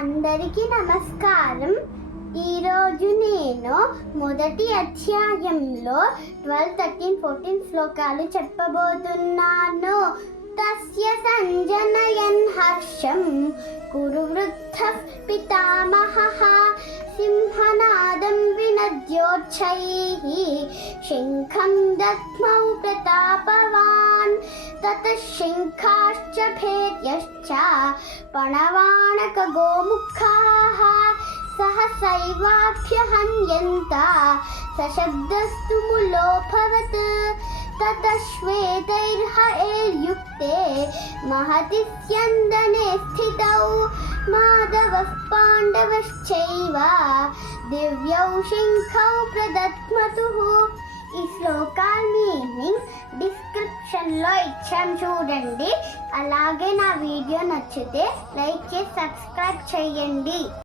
అందరికీ నమస్కారం. ఈరోజు నేను మొదటి అధ్యాయంలో ట్వెల్వ్ థర్టీన్ ఫోర్టీన్ శ్లోకాలు చెప్పబోతున్నాను. తస్య సంజనయన్ హర్షం కురు వృద్ధ పితామహ సింహనాదం వినద్యోచ్చైः శంఖం దత్మౌ ప్రతాపవా ततः शङ्खाश्च भेद्यश्च पणवाणकगोमुखाः सहसैवाभ्यहन्यन्त सशब्दस्तु मुलोऽभवत् ततः श्वेतैर्ह एर्युक्ते महति स्यन्दने स्थितौ माधवः पाण्डवश्चैव दिव्यौ शङ्खौ प्रदत्मतुः లో ఇచ్చాం చూడండి. అలాగే నా వీడియో నచ్చితే లైక్ చేసి సబ్స్క్రైబ్ చేయండి.